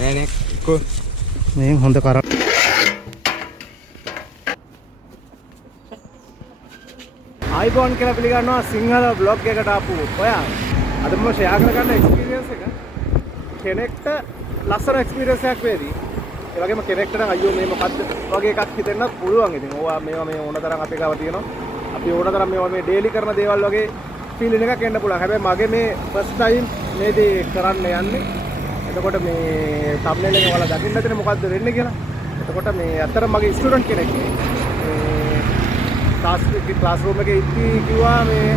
නෑ නෑ කො මේ හොඳ කරා iPhone කියලා පිළිගන්නවා සිංහල බ්ලොග් එකට ආපු ඔයා අද මම ෂෙයා කරගන්න එක්ස්පීරියන්ස් එක කෙනෙක්ට ලස්සන එක්ස්පීරියන්ස් එකක් වේවි ඒ වගේම කෙනෙක්ට නම් අයියෝ මේ මොකද්ද වගේ එකක් හිතෙන්නත් පුළුවන් ඉතින් ඕවා මේවා මේ ඕන තරම් අපේ ගාව තියෙනවා අපි ඕන තරම් මේවා මේ ඩේලි කරන දේවල් වගේ ෆීලින් එකක් එන්න පුළුවන් හැබැයි මගේ මේ ෆස්ට් ටයිම් මේ දේ කරන්න යන්නේ එතකොට මේ thumbnail එක වල දකින්න නැතිනේ මොකද්ද වෙන්නේ කියලා එතකොට මේ අතරම මගේ ස්ටුඩන්ට් කෙනෙක් මේ ක්ලාස් රූම් එකේ ඉති කිව්වා මේ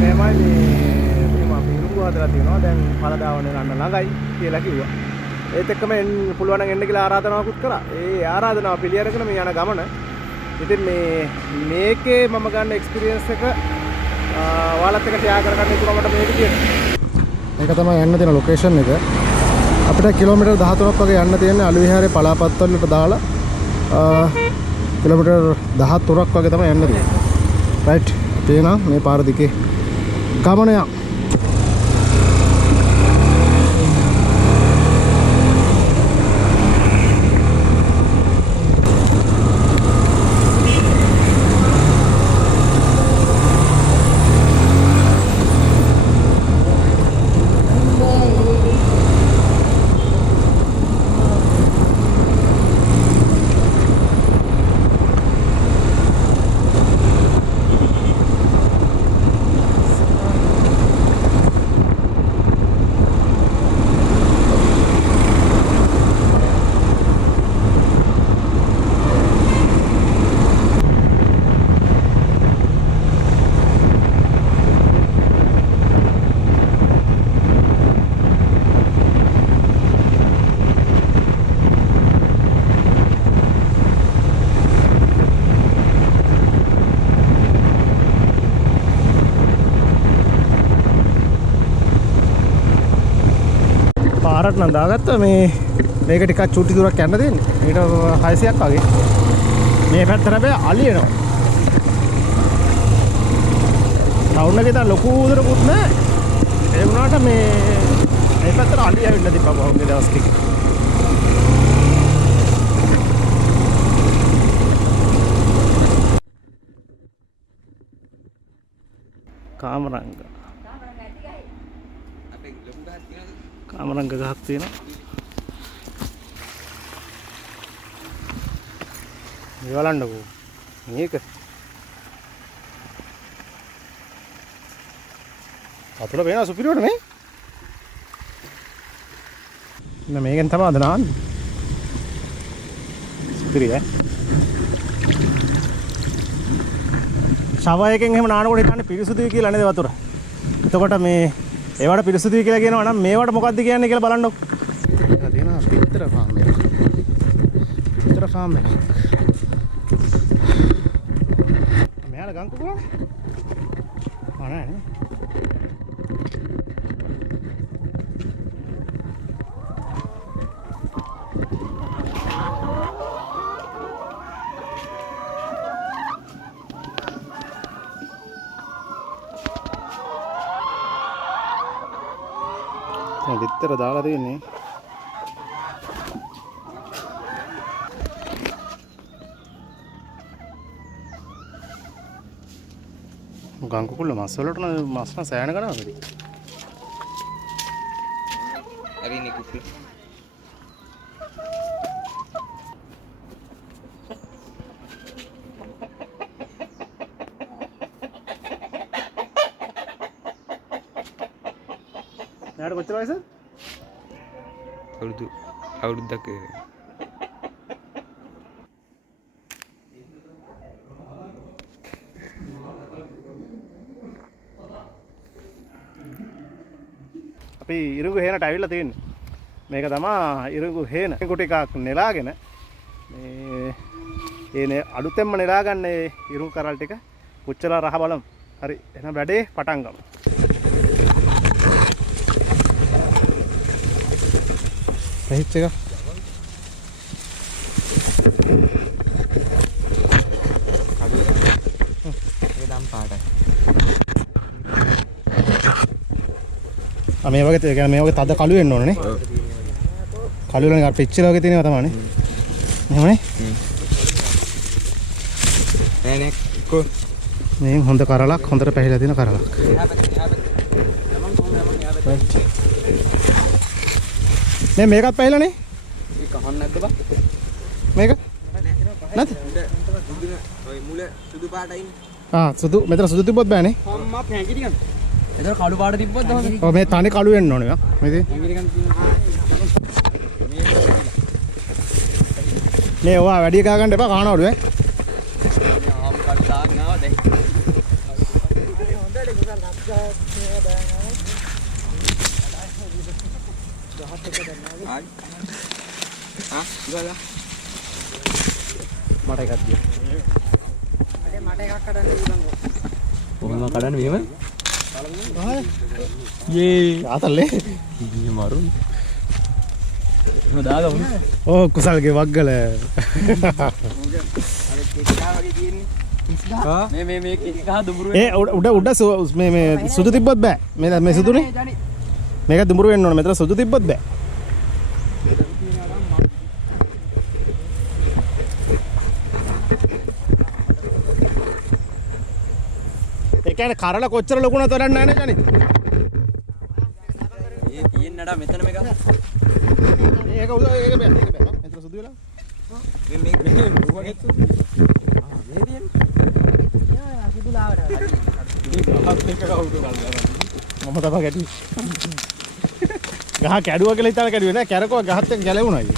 මෙහෙමයි මේ මම පිරුණු හදලා තියෙනවා දැන් පළදාවන යන්න ළඟයි කියලා කිව්වා ඒත් එක්කම පුළුවන් නම් එන්න කියලා ආරාධනාවකුත් කරා ඒ ආරාධනාව පිළිඅරගෙන මේ යන ගමන ඉතින් මේකේ මම ගන්න එක්ස්පීරියන්ස් එක ඔයාලත් එක්ක ෂෙයා කරගන්න ඉතුරු මට මේක තියෙනවා මේක තමයි යන්න තියෙන ලොකේෂන් එක අපිට කිලෝමීටර් 13ක් වගේ යන්න තියෙන්නේ අලු විහාරේ පලාපත්වලට දාලා කිලෝමීටර් 13ක් වගේ තමයි යන්න තියෙන්නේ රයිට් තේනවා මේ පාර දිගේ ගමන යන්න පාරට නම් දාගත්තා මේක ටිකක් චුටි දුරක් යන්න දෙන්නේ. මේකට 600ක් වගේ. මේ පැත්තට හැබැයි අලියනවා. ටවුන් එකේ දැන් ලොකු දුරකුත් නැහැ. ඒ වුණාට මේ පැත්තට අලිය ඇවිල්ලා තිබ්බා පහුගිය දවස් ටික. කාමරංග කාමරංග ගහක් තියෙනවා. මේ බලන්නකෝ මේක. අතල වෙන සුපිරියට නේ. නෑ මේකෙන් තමයි අද නාන්නේ. සුපිරිය. ශවයකින් එහෙම නානකොට හිතන්නේ පිරිසුදුයි කියලා නේද වතුර. එතකොට මේ ඒවට පිරිසුදුයි කියලා කියනවා නම් මේවට මොකද්ද කියන්නේ කියලා බලන්නකො. ඒක තියෙනවා පිටර ෆාම් එක. පිටර ෆාම් එක. මෙයාලා ගං කුකුලා. නෑ නේ. විතර දාලා තියෙන්නේ ගං කුකුල්ල මස් වලට මස් නම් සෑහෙන ගණනකදී හරි නේ කුකුල යාට කොච්චර වයසද? අවුරුද්දක් අපි ඉරුගු හේනට ඇවිල්ලා තියෙන්නේ. මේක තමයි ඉරුගු හේන. කොට එකක් නෙලාගෙන මේ අලුතෙන්ම නෙලා ගන්න ඉරුගු කරල් ටික පුච්චලා රහ බලමු. හරි එහෙනම් වැඩේ පටන් ගමු. Hit එක දම් පාටයි. මේ වගේ තද කළු වෙන්න ඕනේ නේ. කළු වලින් අර පිච්චිලා වගේ තියෙනවා තමයි. එහෙමනේ. නෑ නෑ කෝ. මේ හොඳ කරලක් හොඳට පැහිලා තියෙන කරලක්. මේ මේකත් පැහිලානේ. ඒක අහන්න නැද්ද බා? මේක? නැත්. ඔය මුල සුදු පාටයිනේ. සුදු මෙතන සුදු තිබ්බොත් බෑනේ. අම්මා පැංගිරි ගන්න. එතන කළු පාට තිබ්බොත් හොඳයි. ඔව් මේ තනි කළු වෙන්න ඕනේ මේක. පැංගිරි ගන්න මේ ඔයා වැඩි ගා ගන්න එපා කනවලු ඈ. ආම් කඩ දාන්න ආවා දැන්. මට එකක් දිය. මට එකක් කඩන්න පුළුවන්කෝ. කොහොමද කඩන්නේ මෙහෙම? ආතල්ලේ. මරුන්. එහෙම දාගමු. ඕ කුසල්ගේ වග්ගල. මේ මේක ගහ දුඹුරු ඒ උඩ මේ සුදු තිබ්බොත් බෑ. මේ සුදුනේ. මේක දුඹුරු වෙන්න ඕනේ. මෙතන සුදු තිබ්බොත් බෑ. ඒ කියන්නේ කරල කොච්චර ලොකු නැත වැඩක් නැහැ නේ කනේ. ඒ තියෙන්නඩා මෙතන මේක. මේක ඒක බෑ. මෙතන සුදු වෙලා. මේ මේ මම තමයි ගැටි. ගහ කැඩුවා කියලා හිතාන කැඩුවේ නෑ. කැරකුවා ගහත් එක්ක ගැලවුණා ඉතින්.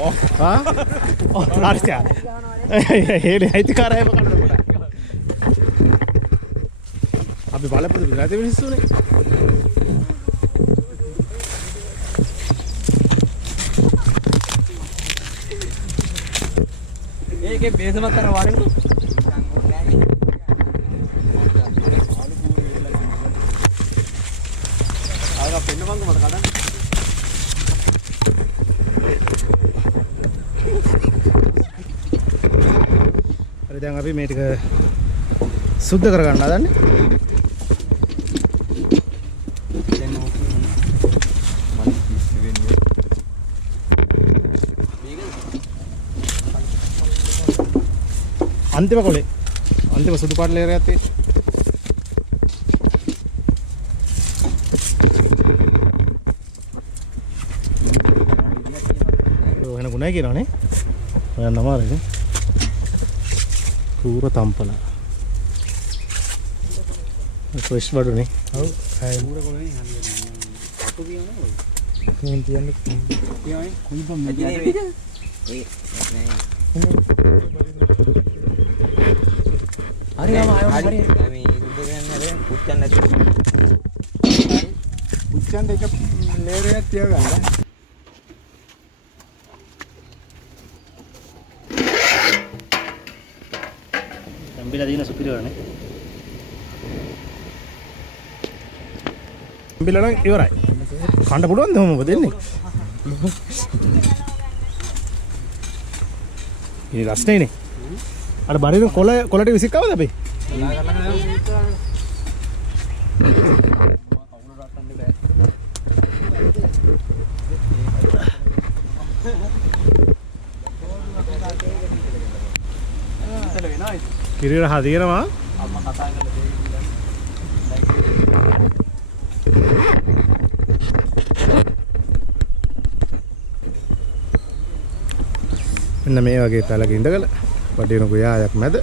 ඕ. හා? ඔව් හරියට. හේලි අයිතිකාරයව කඩනකොට. අපි බලපොදු නැති මිනිස්සුනේ. ඒකේ බේසමත් අර වරින්කෝ. ආගා පෙන්න මංග මට කඩන්න. හරි දැන් අපි මේ ටික සුද්ධ කරගන්න හදන්නේ. අන්තිම කොලේ අන්තිම සුදු පාට ලේයර් එකක් තියෙන්නේ. ඔය වෙන ගුණයි කියනවනේ. ඔයන් නමාරනේ. කූර තම්පල. ෆ්‍රෙෂ් බඩුනේ. ඔව්. කූර කොලේ හරියට. අතු කියනවා ඔය. මේ තියන්නේ. කියවනේ. කුයි බම් මේ. ඒ නෑ. හරි ආව හරි මේ සුද්ධ කරන්න හැබැයි පුච්චන්න නැති. පුච්චන්න එක ලේයර් එකක් තියාගන්න. තම්බිලා දින සුපිරිවරනේ. තම්බිලා නම් ඉවරයි. කන්න පුළුවන්ද මොකද දෙන්නේ? ඉතින් රස්නේනේ. අර බරින කොලට විසිකවද අපි? කිරිර හදිනවා. අම්මා කතා කරලා දෙන්නේ. මෙන්න මේ වගේ තලක ඉඳගල වටින කුයායක් මැද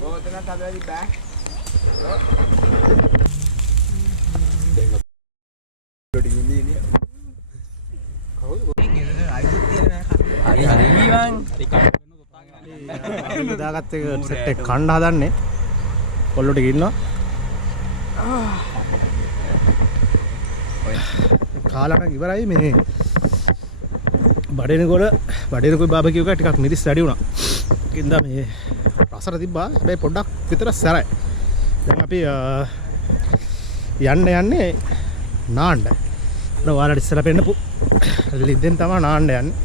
ඕතනත් හදවි බෑ. හරි හරි වන් දාගත්ත එක සෙට් එක කන්න හදන්නේ කොල්ලෝ ටික ඉන්නවා කාලා නම් ඉවරයි මේ බඩේනකොයි බාබකියු එක ටිකක් මිරිස් වැඩි වුණා කින්ද මේ රසට තිබ්බා හැබැයි පොඩ්ඩක් විතර සැරයි දැන් අපි යන්නේ නාන්න ඔයාලට ඉස්සර පෙන්නපු ලිද්දෙන් තමයි නාන්න යන්නේ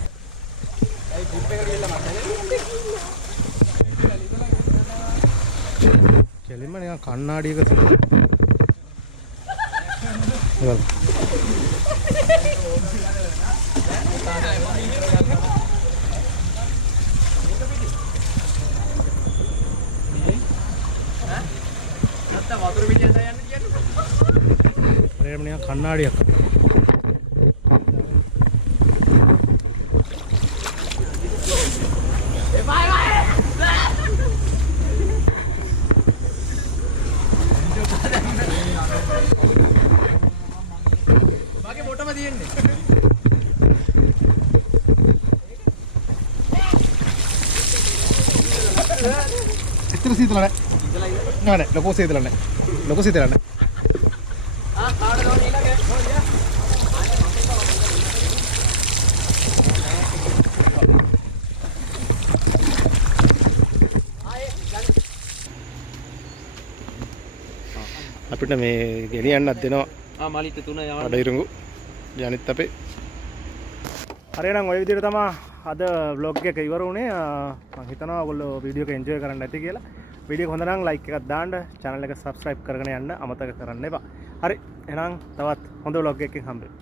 ඒ ට්‍රිප් එකට ගිහලා කෙලින්ම නිකන් කණ්ණාඩියක තියෙනවා. වතුර පිටියෙන් යන්න කියන්නේ. හරියටම නිකන් කණ්ණාඩියක්. මගේ මොටම තියෙන්නේ. එච්චර සීතල නැහැ. නෑ ලොකු සීතල නැහැ. ලොකු සීතල නැහැ. කාඩ දෝ ඊළඟ හොයියා. අපිට මේ ගෙනියන්නත් දෙනවා. මාලිට 3 යවන්න. අඩිරුඟු යනිත් අපේ. හරියනම් ওই විදිහට තමයි අද vlog එක ඉවර වුණේ. මම හිතනවා ඔයගොල්ලෝ වීඩියෝ එක එන්ජොයි කරන්න ඇති කියලා. වීඩියෝ එක හොඳ නම් ලයික් එකක් දාන්න, channel එක subscribe කරගෙන යන්න අමතක කරන්න එපා. හරි එහෙනම් තවත් හොඳ vlog එකකින් හම්බෙමු.